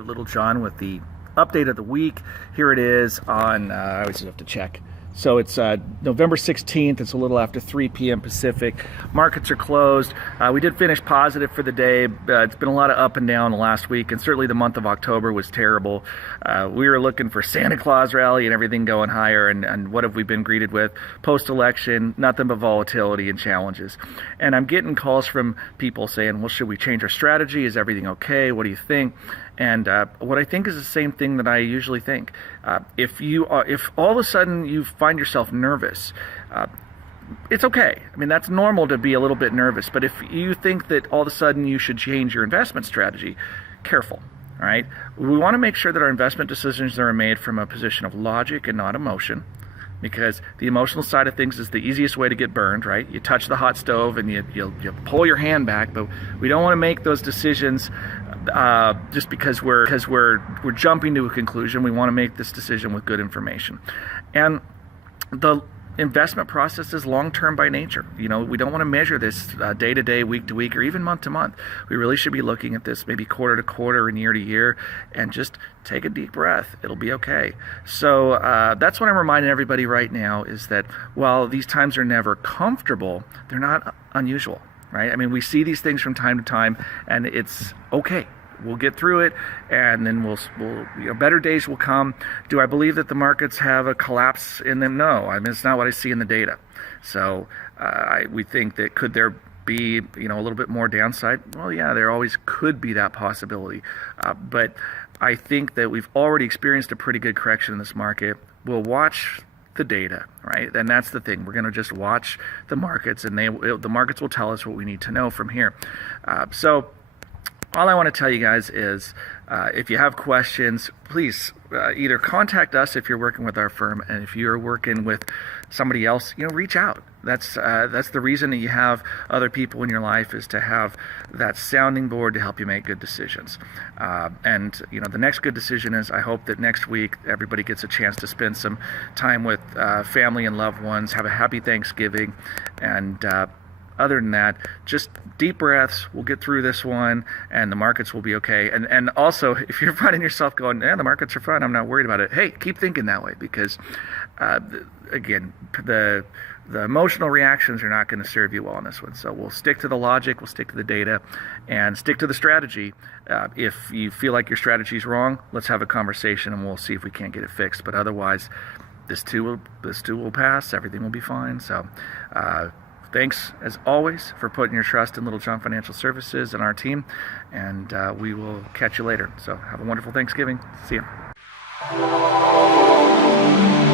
Little John with the update of the week. Here it is on, I always have to check. So it's November 16th. It's a little after 3 p.m. Pacific. Markets are closed. We did finish positive for the day. It's been a lot of up and down the last week, and certainly the month of October was terrible. We were looking for Santa Claus rally and everything going higher, and what have we been greeted with? Post-election, nothing but volatility and challenges. And I'm getting calls from people saying, well, should we change our strategy? Is everything okay? What do you think? And what I think is the same thing that I usually think. If all of a sudden you find yourself nervous, it's okay. I mean, that's normal to be a little bit nervous. But if you think that all of a sudden you should change your investment strategy, careful. All right. We want to make sure that our investment decisions are made from a position of logic and not emotion, because the emotional side of things is the easiest way to get burned, right? You touch the hot stove and you pull your hand back, but we don't want to make those decisions just because we're jumping to a conclusion. We want to make this decision with good information. And the investment process is long-term by nature. You know, we don't want to measure this day to day, week to week, or even month to month. We really should be looking at this maybe quarter to quarter and year to year, and just take a deep breath. It'll be okay. So that's what I'm reminding everybody right now, is that while these times are never comfortable, they're not unusual, right? I mean, we see these things from time to time, and it's okay. We'll get through it, and then we'll better days will come. Do I believe that the markets have a collapse in them? No, I mean, it's not what I see in the data. So we think that could there be a little bit more downside? Well, yeah, there always could be that possibility. But I think that we've already experienced a pretty good correction in this market. We'll watch the data, right? And that's the thing. We're going to just watch the markets, and the markets will tell us what we need to know from here. So all I want to tell you guys is, if you have questions, please either contact us if you're working with our firm, and if you're working with somebody else, reach out. That's the reason that you have other people in your life, is to have that sounding board to help you make good decisions. And the next good decision is, I hope that next week everybody gets a chance to spend some time with family and loved ones, have a happy Thanksgiving, and other than that, just deep breaths. We'll get through this one, and the markets will be okay. And also, if you're finding yourself going, the markets are fine, I'm not worried about it. Hey, keep thinking that way, because again, the emotional reactions are not going to serve you well on this one. So we'll stick to the logic, we'll stick to the data, and stick to the strategy. If you feel like your strategy is wrong, let's have a conversation, and we'll see if we can't get it fixed. But otherwise, this too will pass. Everything will be fine. So thanks, as always, for putting your trust in Little John Financial Services and our team, and we will catch you later. So have a wonderful Thanksgiving. See you.